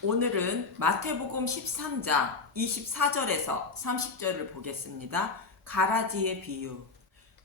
오늘은 마태복음 13장 24절에서 30절을 보겠습니다. 가라지의 비유.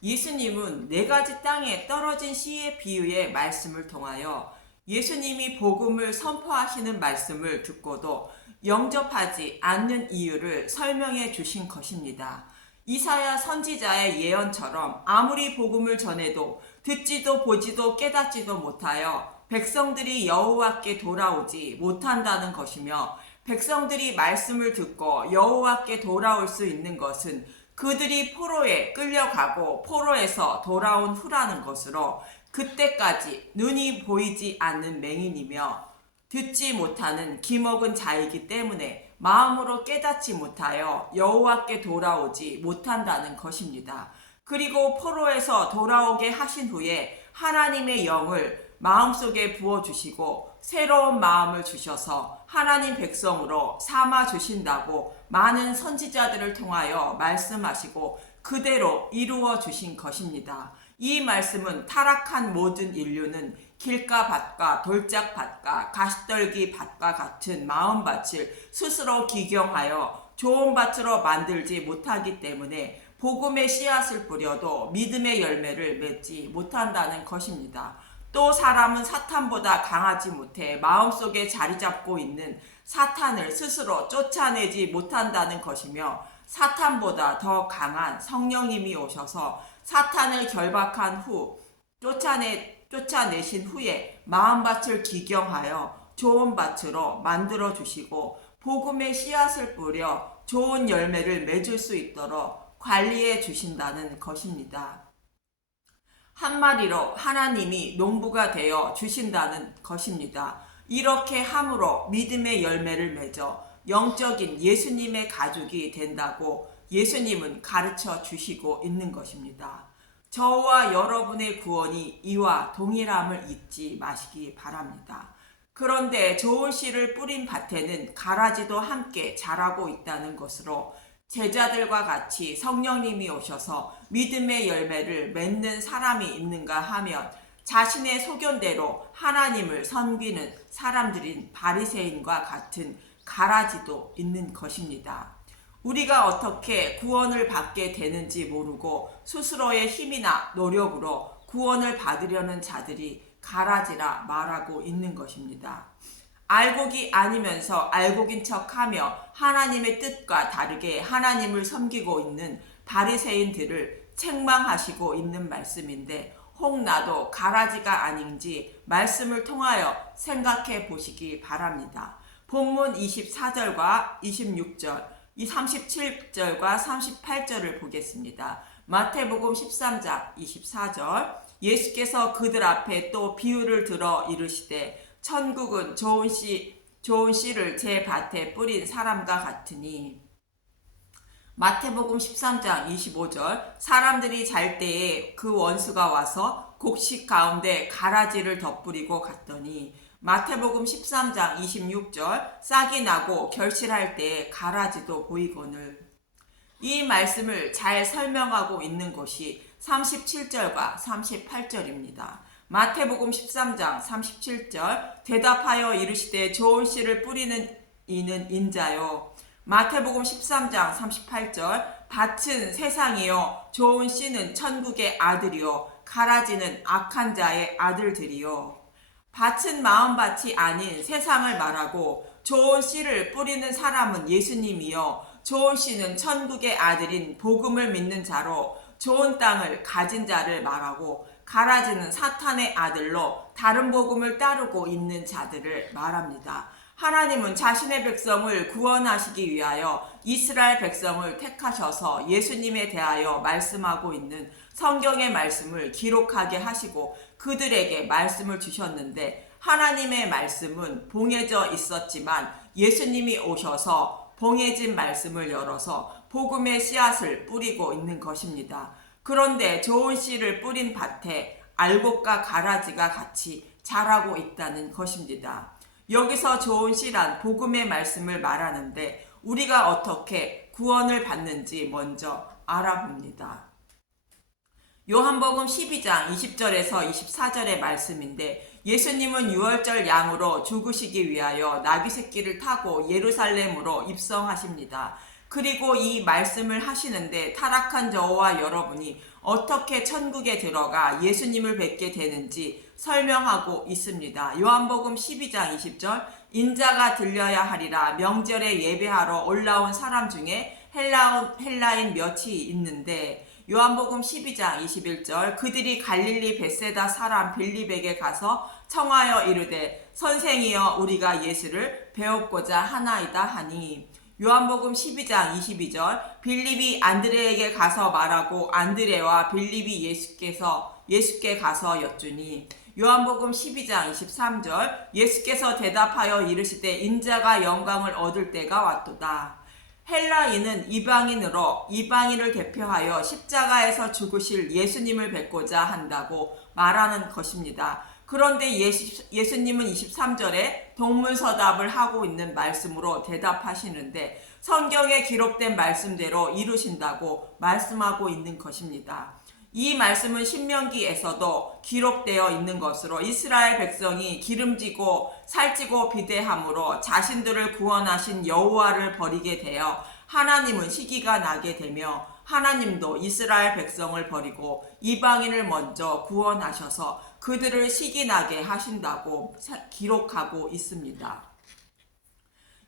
예수님은 네 가지 땅에 떨어진 씨의 비유의 말씀을 통하여 예수님이 복음을 선포하시는 말씀을 듣고도 영접하지 않는 이유를 설명해 주신 것입니다. 이사야 선지자의 예언처럼 아무리 복음을 전해도 듣지도 보지도 깨닫지도 못하여 백성들이 여호와께 돌아오지 못한다는 것이며, 백성들이 말씀을 듣고 여호와께 돌아올 수 있는 것은 그들이 포로에 끌려가고 포로에서 돌아온 후라는 것으로, 그때까지 눈이 보이지 않는 맹인이며 듣지 못하는 기먹은 자이기 때문에 마음으로 깨닫지 못하여 여호와께 돌아오지 못한다는 것입니다. 그리고 포로에서 돌아오게 하신 후에 하나님의 영을 마음속에 부어주시고 새로운 마음을 주셔서 하나님 백성으로 삼아 주신다고 많은 선지자들을 통하여 말씀하시고 그대로 이루어 주신 것입니다. 이 말씀은 타락한 모든 인류는 길가 밭과 돌짝 밭과 가시떨기 밭과 같은 마음밭을 스스로 기경하여 좋은 밭으로 만들지 못하기 때문에 복음의 씨앗을 뿌려도 믿음의 열매를 맺지 못한다는 것입니다. 또 사람은 사탄보다 강하지 못해 마음속에 자리 잡고 있는 사탄을 스스로 쫓아내지 못한다는 것이며, 사탄보다 더 강한 성령님이 오셔서 사탄을 결박한 후 쫓아내신 후에 마음밭을 기경하여 좋은 밭으로 만들어 주시고 복음의 씨앗을 뿌려 좋은 열매를 맺을 수 있도록 관리해 주신다는 것입니다. 한마디로 하나님이 농부가 되어 주신다는 것입니다. 이렇게 함으로 믿음의 열매를 맺어 영적인 예수님의 가족이 된다고 예수님은 가르쳐 주시고 있는 것입니다. 저와 여러분의 구원이 이와 동일함을 잊지 마시기 바랍니다. 그런데 좋은 씨를 뿌린 밭에는 가라지도 함께 자라고 있다는 것으로, 제자들과 같이 성령님이 오셔서 믿음의 열매를 맺는 사람이 있는가 하면 자신의 소견대로 하나님을 섬기는 사람들인 바리새인과 같은 가라지도 있는 것입니다. 우리가 어떻게 구원을 받게 되는지 모르고 스스로의 힘이나 노력으로 구원을 받으려는 자들이 가라지라 말하고 있는 것입니다. 알곡이 아니면서 알곡인 척하며 하나님의 뜻과 다르게 하나님을 섬기고 있는 바리새인들을 책망하시고 있는 말씀인데, 혹 나도 가라지가 아닌지 말씀을 통하여 생각해 보시기 바랍니다. 본문 24절과 26절, 이 37절과 38절을 보겠습니다. 마태복음 13장 24절, 예수께서 그들 앞에 또 비유를 들어 이르시되 천국은 좋은 씨를 제 밭에 뿌린 사람과 같으니. 마태복음 13장 25절, 사람들이 잘 때에 그 원수가 와서 곡식 가운데 가라지를 덧뿌리고 갔더니. 마태복음 13장 26절, 싹이 나고 결실할 때에 가라지도 보이거늘. 이 말씀을 잘 설명하고 있는 것이 37절과 38절입니다. 마태복음 13장 37절, 대답하여 이르시되 좋은 씨를 뿌리는 이는 인자요. 마태복음 13장 38절, 밭은 세상이요 좋은 씨는 천국의 아들이요 가라지는 악한 자의 아들들이요. 밭은 마음밭이 아닌 세상을 말하고 좋은 씨를 뿌리는 사람은 예수님이요 좋은 씨는 천국의 아들인 복음을 믿는 자로 좋은 땅을 가진 자를 말하고, 가라지는 사탄의 아들로 다른 복음을 따르고 있는 자들을 말합니다. 하나님은 자신의 백성을 구원하시기 위하여 이스라엘 백성을 택하셔서 예수님에 대하여 말씀하고 있는 성경의 말씀을 기록하게 하시고 그들에게 말씀을 주셨는데, 하나님의 말씀은 봉해져 있었지만 예수님이 오셔서 봉해진 말씀을 열어서 복음의 씨앗을 뿌리고 있는 것입니다. 그런데 좋은 씨를 뿌린 밭에 알곡과 가라지가 같이 자라고 있다는 것입니다. 여기서 좋은 씨란 복음의 말씀을 말하는데, 우리가 어떻게 구원을 받는지 먼저 알아봅니다. 요한복음 12장 20절에서 24절의 말씀인데, 예수님은 유월절 양으로 죽으시기 위하여 나귀 새끼를 타고 예루살렘으로 입성하십니다. 그리고 이 말씀을 하시는데 타락한 저와 여러분이 어떻게 천국에 들어가 예수님을 뵙게 되는지 설명하고 있습니다. 요한복음 12장 20절, 인자가 들려야 하리라. 명절에 예배하러 올라온 사람 중에 헬라인 몇이 있는데, 요한복음 12장 21절, 그들이 갈릴리 벳세다 사람 빌립에게 가서 청하여 이르되 선생이여 우리가 예수를 배웠고자 하나이다 하니, 요한복음 12장 22절, 빌립이 안드레에게 가서 말하고 안드레와 빌립이 예수께 가서 여쭈니, 요한복음 12장 23절, 예수께서 대답하여 이르시되 인자가 영광을 얻을 때가 왔도다. 헬라인은 이방인을 대표하여 십자가에서 죽으실 예수님을 뵙고자 한다고 말하는 것입니다. 그런데 예수님은 23절에 동문서답을 하고 있는 말씀으로 대답하시는데 성경에 기록된 말씀대로 이루신다고 말씀하고 있는 것입니다. 이 말씀은 신명기에서도 기록되어 있는 것으로 이스라엘 백성이 기름지고 살찌고 비대함으로 자신들을 구원하신 여호와를 버리게 되어 하나님은 시기가 나게 되며 하나님도 이스라엘 백성을 버리고 이방인을 먼저 구원하셔서 그들을 시기 나게 하신다고 기록하고 있습니다.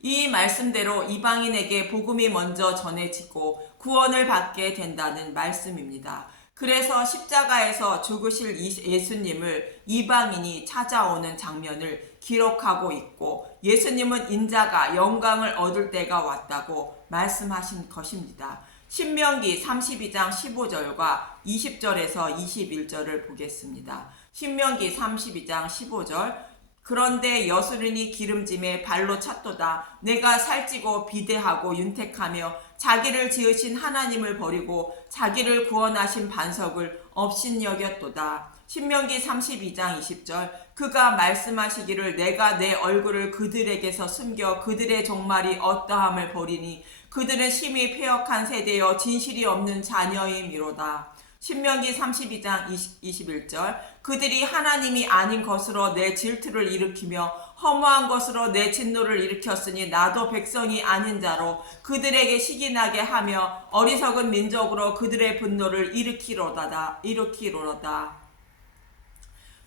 이 말씀대로 이방인에게 복음이 먼저 전해지고 구원을 받게 된다는 말씀입니다. 그래서 십자가에서 죽으실 예수님을 이방인이 찾아오는 장면을 기록하고 있고, 예수님은 인자가 영광을 얻을 때가 왔다고 말씀하신 것입니다. 신명기 32장 15절과 20절에서 21절을 보겠습니다. 신명기 32장 15절, 그런데 여수린이 기름짐에 발로 찼도다. 내가 살찌고 비대하고 윤택하며 자기를 지으신 하나님을 버리고 자기를 구원하신 반석을 업신여겼도다. 신명기 32장 20절, 그가 말씀하시기를 내가 내 얼굴을 그들에게서 숨겨 그들의 종말이 어떠함을 보리니 그들은 심히 패역한 세대여 진실이 없는 자녀임이로다. 신명기 32장 21절, 그들이 하나님이 아닌 것으로 내 질투를 일으키며 허무한 것으로 내 진노를 일으켰으니 나도 백성이 아닌 자로 그들에게 시기나게 하며 어리석은 민족으로 그들의 분노를 일으키로다.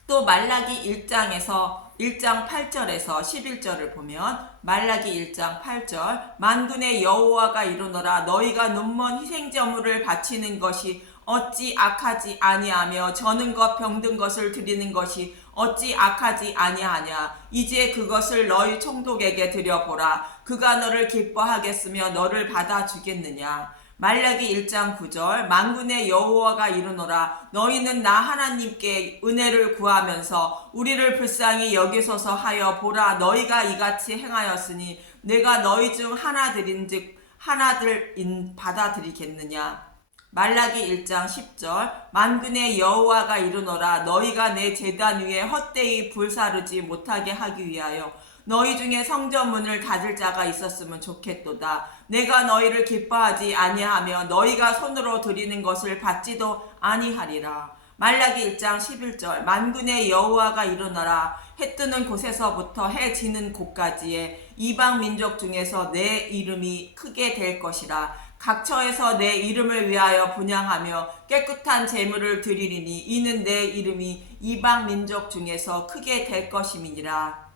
또 말라기 1장 8절에서 11절을 보면 말라기 1장 8절, 만군의 여호와가 이르노라. 너희가 눈먼 희생제물을 바치는 것이 어찌 악하지 아니하며 저는 것 병든 것을 드리는 것이 어찌 악하지 아니하냐. 이제 그것을 너희 총독에게 드려보라. 그가 너를 기뻐하겠으며 너를 받아주겠느냐. 말라기 1장 9절, 만군의 여호와가 이르노라. 너희는 나 하나님께 은혜를 구하면서 우리를 불쌍히 여기소서 하여 보라. 너희가 이같이 행하였으니 내가 너희 중 하나들인즉 하나들인 받아들이겠느냐. 말라기 1장 10절, 만군의 여호와가 이르노라. 너희가 내 제단 위에 헛되이 불사르지 못하게 하기 위하여 너희 중에 성전문을 닫을 자가 있었으면 좋겠도다. 내가 너희를 기뻐하지 아니하며 너희가 손으로 드리는 것을 받지도 아니하리라. 말라기 1장 11절, 만군의 여호와가 이르노라. 해 뜨는 곳에서부터 해 지는 곳까지의 이방 민족 중에서 내 이름이 크게 될 것이라. 각처에서 내 이름을 위하여 분향하며 깨끗한 제물을 드리리니 이는 내 이름이 이방 민족 중에서 크게 될 것임이니라.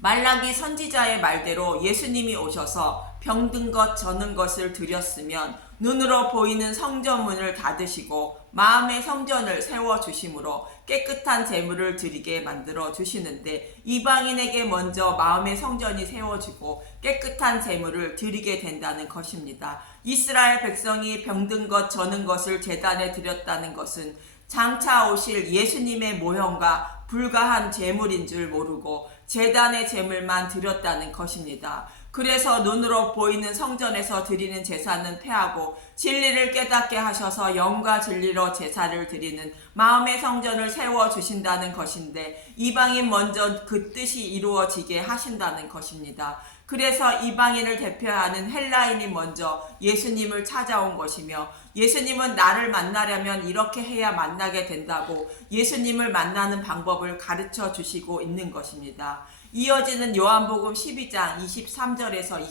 말라기 선지자의 말대로 예수님이 오셔서 병든 것 저는 것을 드렸으면 눈으로 보이는 성전문을 닫으시고 마음의 성전을 세워주심으로 깨끗한 제물을 드리게 만들어 주시는데, 이방인에게 먼저 마음의 성전이 세워지고 깨끗한 제물을 드리게 된다는 것입니다. 이스라엘 백성이 병든 것 저는 것을 제단에 드렸다는 것은 장차 오실 예수님의 모형과 불가한 제물인 줄 모르고 제단의 제물만 드렸다는 것입니다. 그래서 눈으로 보이는 성전에서 드리는 제사는 폐하고 진리를 깨닫게 하셔서 영과 진리로 제사를 드리는 마음의 성전을 세워주신다는 것인데, 이방인 먼저 그 뜻이 이루어지게 하신다는 것입니다. 그래서 이방인을 대표하는 헬라인이 먼저 예수님을 찾아온 것이며, 예수님은 나를 만나려면 이렇게 해야 만나게 된다고 예수님을 만나는 방법을 가르쳐 주시고 있는 것입니다. 이어지는 요한복음 12장 23절에서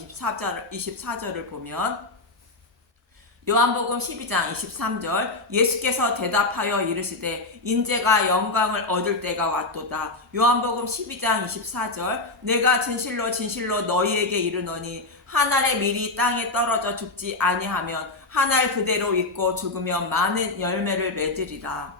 24절을 보면, 요한복음 12장 23절, 예수께서 대답하여 이르시되 인제가 영광을 얻을 때가 왔도다. 요한복음 12장 24절, 내가 진실로 진실로 너희에게 이르노니 한 알의 밀이 땅에 떨어져 죽지 아니하면 한 알 그대로 있고 죽으면 많은 열매를 맺으리라.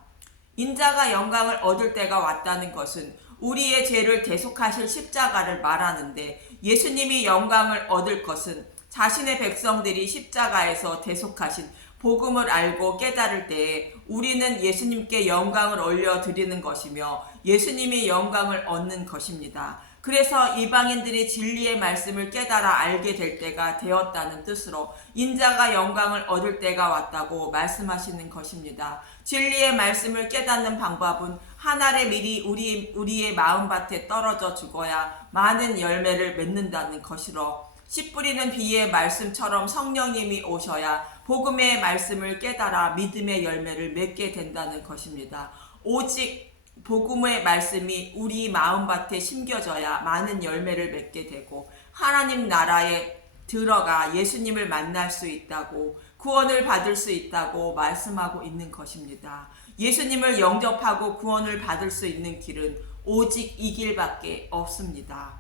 인자가 영광을 얻을 때가 왔다는 것은 우리의 죄를 대속하실 십자가를 말하는데, 예수님이 영광을 얻을 것은 자신의 백성들이 십자가에서 대속하신 복음을 알고 깨달을 때에 우리는 예수님께 영광을 올려드리는 것이며 예수님이 영광을 얻는 것입니다. 그래서 이방인들이 진리의 말씀을 깨달아 알게 될 때가 되었다는 뜻으로 인자가 영광을 얻을 때가 왔다고 말씀하시는 것입니다. 진리의 말씀을 깨닫는 방법은 한 알의 밀이 우리의 마음밭에 떨어져 죽어야 많은 열매를 맺는다는 것이로, 씨 뿌리는 비의 말씀처럼 성령님이 오셔야 복음의 말씀을 깨달아 믿음의 열매를 맺게 된다는 것입니다. 오직 복음의 말씀이 우리 마음밭에 심겨져야 많은 열매를 맺게 되고 하나님 나라에 들어가 예수님을 만날 수 있다고, 구원을 받을 수 있다고 말씀하고 있는 것입니다. 예수님을 영접하고 구원을 받을 수 있는 길은 오직 이 길밖에 없습니다.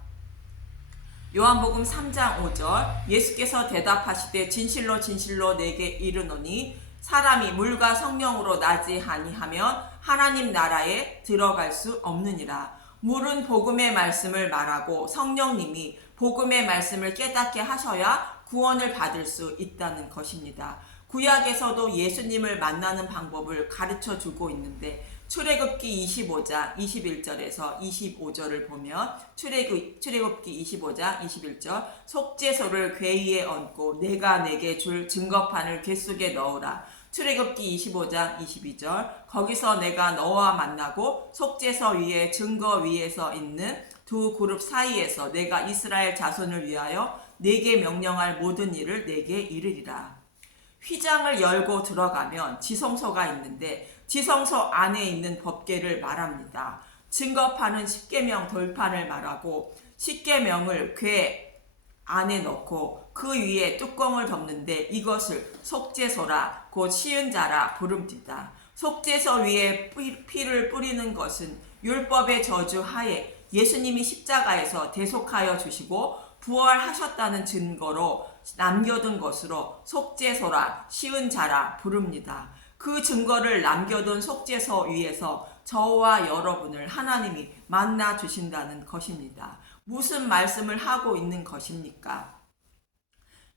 요한복음 3장 5절, 예수께서 대답하시되 진실로 진실로 내게 이르노니 사람이 물과 성령으로 나지 아니하면 하나님 나라에 들어갈 수 없느니라. 물은 복음의 말씀을 말하고 성령님이 복음의 말씀을 깨닫게 하셔야 구원을 받을 수 있다는 것입니다. 구약에서도 예수님을 만나는 방법을 가르쳐 주고 있는데, 출애굽기 25장 21절에서 25절을 보면, 출애굽기 25장 21절, 속죄소를 궤 위에 얹고 내가 내게 줄 증거판을 궤 속에 넣으라. 출애굽기 25장 22절, 거기서 내가 너와 만나고 속죄소 위에 증거 위에서 있는 두 그룹 사이에서 내가 이스라엘 자손을 위하여 내게 명령할 모든 일을 내게 이르리라. 휘장을 열고 들어가면 지성소가 있는데 지성소 안에 있는 법궤를 말합니다. 증거판은 십계명 돌판을 말하고 십계명을 궤 안에 넣고 그 위에 뚜껑을 덮는데 이것을 속죄소라 곧 시은 자라 부릅니다. 속죄소 위에 피를 뿌리는 것은 율법의 저주 하에 예수님이 십자가에서 대속하여 주시고 부활하셨다는 증거로 남겨둔 것으로 속죄소라 시은 자라 부릅니다. 그 증거를 남겨둔 속죄소 위에서 저와 여러분을 하나님이 만나 주신다는 것입니다. 무슨 말씀을 하고 있는 것입니까?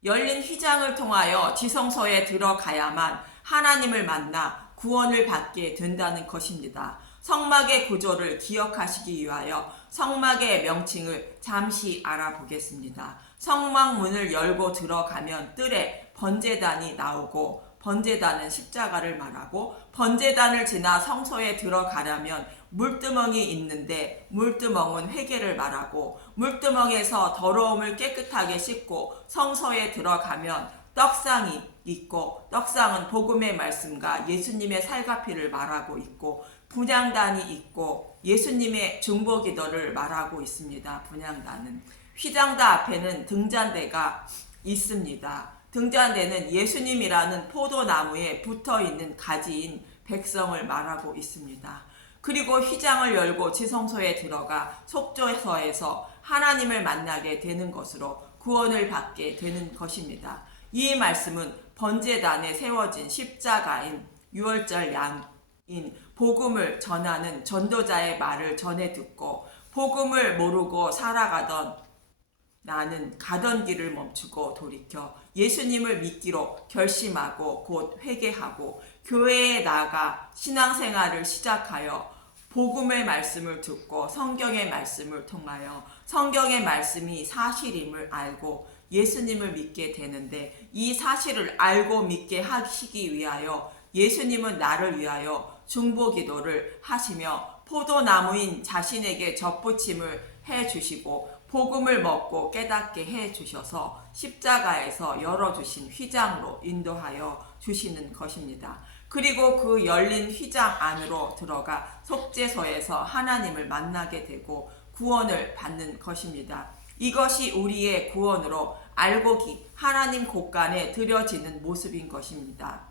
열린 휘장을 통하여 지성소에 들어가야만 하나님을 만나 구원을 받게 된다는 것입니다. 성막의 구조를 기억하시기 위하여 성막의 명칭을 잠시 알아보겠습니다. 성막 문을 열고 들어가면 뜰에 번제단이 나오고, 번제단은 십자가를 말하고, 번제단을 지나 성소에 들어가려면 물두멍이 있는데 물두멍은 회개를 말하고, 물두멍에서 더러움을 깨끗하게 씻고 성소에 들어가면 떡상이 있고, 떡상은 복음의 말씀과 예수님의 살과 피를 말하고 있고, 분향단이 있고 예수님의 중보기도를 말하고 있습니다. 분향단은 휘장다 앞에는 등잔대가 있습니다. 등잔대는 예수님이라는 포도나무에 붙어있는 가지인 백성을 말하고 있습니다. 그리고 휘장을 열고 지성소에 들어가 속죄소에서 하나님을 만나게 되는 것으로 구원을 받게 되는 것입니다. 이 말씀은 번제단에 세워진 십자가인 유월절 양인 복음을 전하는 전도자의 말을 전해 듣고 복음을 모르고 살아가던 나는 가던 길을 멈추고 돌이켜 예수님을 믿기로 결심하고 곧 회개하고 교회에 나가 신앙생활을 시작하여 복음의 말씀을 듣고 성경의 말씀을 통하여 성경의 말씀이 사실임을 알고 예수님을 믿게 되는데, 이 사실을 알고 믿게 하시기 위하여 예수님은 나를 위하여 중보기도를 하시며 포도나무인 자신에게 접붙임을 해주시고 복음을 먹고 깨닫게 해 주셔서 십자가에서 열어주신 휘장으로 인도하여 주시는 것입니다. 그리고 그 열린 휘장 안으로 들어가 속죄소에서 하나님을 만나게 되고 구원을 받는 것입니다. 이것이 우리의 구원으로 알곡이 하나님 곳간에 드려지는 모습인 것입니다.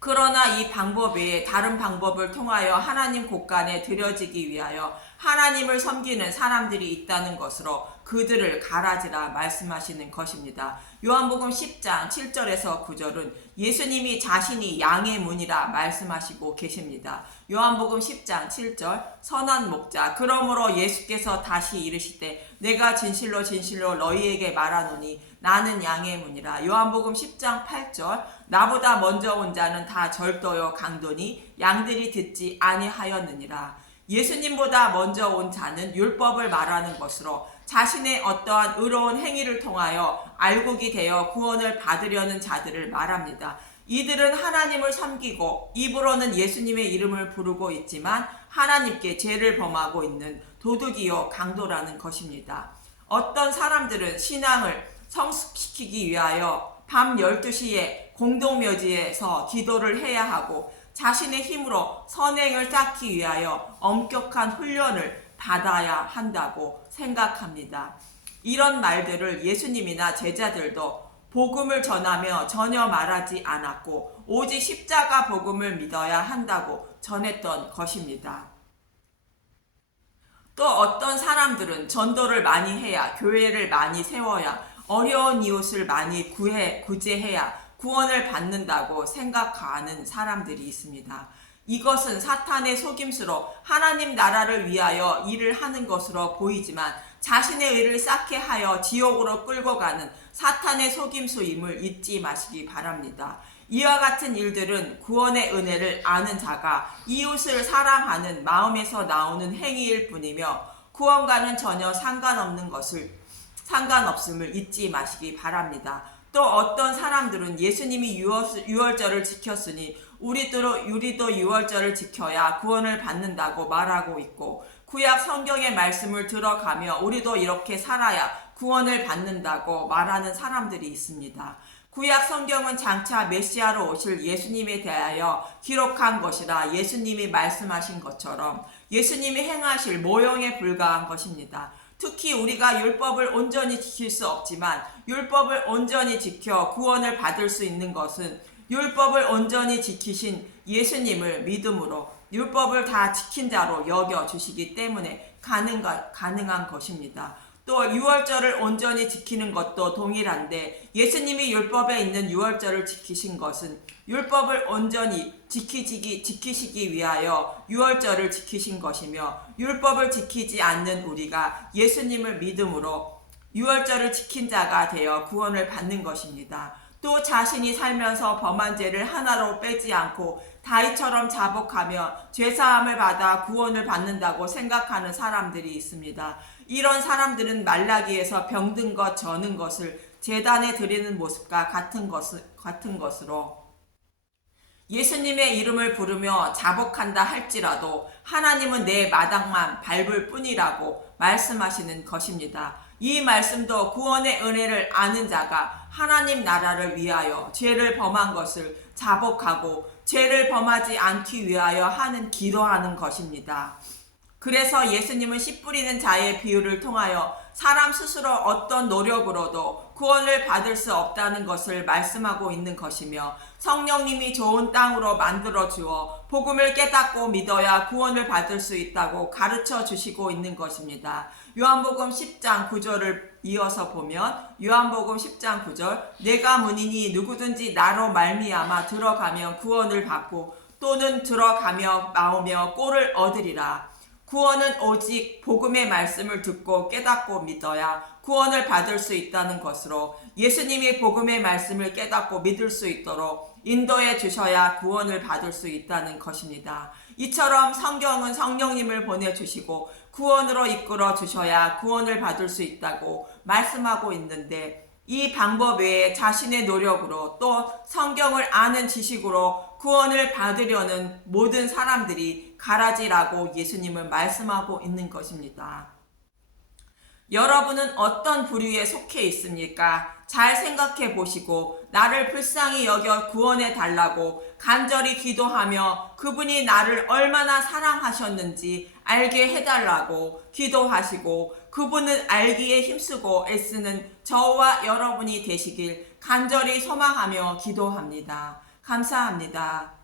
그러나 이 방법 외에 다른 방법을 통하여 하나님 곳간에 드려지기 위하여 하나님을 섬기는 사람들이 있다는 것으로 그들을 가라지라 말씀하시는 것입니다. 요한복음 10장 7절에서 9절은 예수님이 자신이 양의 문이라 말씀하시고 계십니다. 요한복음 10장 7절 선한 목자 그러므로 예수께서 다시 이르시되 내가 진실로 진실로 너희에게 말하노니 나는 양의 문이라. 요한복음 10장 8절 나보다 먼저 온 자는 다 절도요 강도니 양들이 듣지 아니하였느니라. 예수님보다 먼저 온 자는 율법을 말하는 것으로 자신의 어떠한 의로운 행위를 통하여 알곡이 되어 구원을 받으려는 자들을 말합니다. 이들은 하나님을 섬기고 입으로는 예수님의 이름을 부르고 있지만 하나님께 죄를 범하고 있는 도둑이요 강도라는 것입니다. 어떤 사람들은 신앙을 성숙시키기 위하여 밤 12시에 공동묘지에서 기도를 해야 하고 자신의 힘으로 선행을 쌓기 위하여 엄격한 훈련을 받아야 한다고 생각합니다. 이런 말들을 예수님이나 제자들도 복음을 전하며 전혀 말하지 않았고 오직 십자가 복음을 믿어야 한다고 전했던 것입니다. 또 어떤 사람들은 전도를 많이 해야, 교회를 많이 세워야, 어려운 이웃을 많이 구제해야 구원을 받는다고 생각하는 사람들이 있습니다. 이것은 사탄의 속임수로 하나님 나라를 위하여 일을 하는 것으로 보이지만 자신의 의를 쌓게 하여 지옥으로 끌고 가는 사탄의 속임수임을 잊지 마시기 바랍니다. 이와 같은 일들은 구원의 은혜를 아는 자가 이웃을 사랑하는 마음에서 나오는 행위일 뿐이며 구원과는 전혀 상관없음을 잊지 마시기 바랍니다. 또 어떤 사람들은 예수님이 유월절을 지켰으니 우리도 유월절을 지켜야 구원을 받는다고 말하고 있고 구약 성경의 말씀을 들어가며 우리도 이렇게 살아야 구원을 받는다고 말하는 사람들이 있습니다. 구약 성경은 장차 메시아로 오실 예수님에 대하여 기록한 것이라 예수님이 말씀하신 것처럼 예수님이 행하실 모형에 불과한 것입니다. 특히 우리가 율법을 온전히 지킬 수 없지만 율법을 온전히 지켜 구원을 받을 수 있는 것은 율법을 온전히 지키신 예수님을 믿음으로 율법을 다 지킨 자로 여겨주시기 때문에 가능한 것입니다. 또 유월절을 온전히 지키는 것도 동일한데 예수님이 율법에 있는 유월절을 지키신 것은 율법을 온전히 지키시기 위하여 유월절을 지키신 것이며 율법을 지키지 않는 우리가 예수님을 믿음으로 유월절을 지킨 자가 되어 구원을 받는 것입니다. 또 자신이 살면서 범한 죄를 하나로 빼지 않고 다윗처럼 자복하며 죄사함을 받아 구원을 받는다고 생각하는 사람들이 있습니다. 이런 사람들은 말라기에서 병든 것 저는 것을 제단에 드리는 모습과 같은 것으로 예수님의 이름을 부르며 자복한다 할지라도 하나님은 내 마당만 밟을 뿐이라고 말씀하시는 것입니다. 이 말씀도 구원의 은혜를 아는 자가 하나님 나라를 위하여 죄를 범한 것을 자복하고 죄를 범하지 않기 위하여 하는 기도하는 것입니다. 그래서 예수님은 씨 뿌리는 자의 비유를 통하여 사람 스스로 어떤 노력으로도 구원을 받을 수 없다는 것을 말씀하고 있는 것이며 성령님이 좋은 땅으로 만들어 주어 복음을 깨닫고 믿어야 구원을 받을 수 있다고 가르쳐 주시고 있는 것입니다. 요한복음 10장 9절을 이어서 보면 요한복음 10장 9절 내가 문이니 누구든지 나로 말미암아 들어가면 구원을 받고 또는 들어가며 나오며 꼴을 얻으리라. 구원은 오직 복음의 말씀을 듣고 깨닫고 믿어야 구원을 받을 수 있다는 것으로 예수님이 복음의 말씀을 깨닫고 믿을 수 있도록 인도해 주셔야 구원을 받을 수 있다는 것입니다. 이처럼 성경은 성령님을 보내주시고 구원으로 이끌어 주셔야 구원을 받을 수 있다고 말씀하고 있는데 이 방법 외에 자신의 노력으로 또 성경을 아는 지식으로 구원을 받으려는 모든 사람들이 가라지라고 예수님은 말씀하고 있는 것입니다. 여러분은 어떤 부류에 속해 있습니까? 잘 생각해 보시고 나를 불쌍히 여겨 구원해 달라고 간절히 기도하며 그분이 나를 얼마나 사랑하셨는지 알게 해달라고 기도하시고 그분을 알기에 힘쓰고 애쓰는 저와 여러분이 되시길 간절히 소망하며 기도합니다. 감사합니다.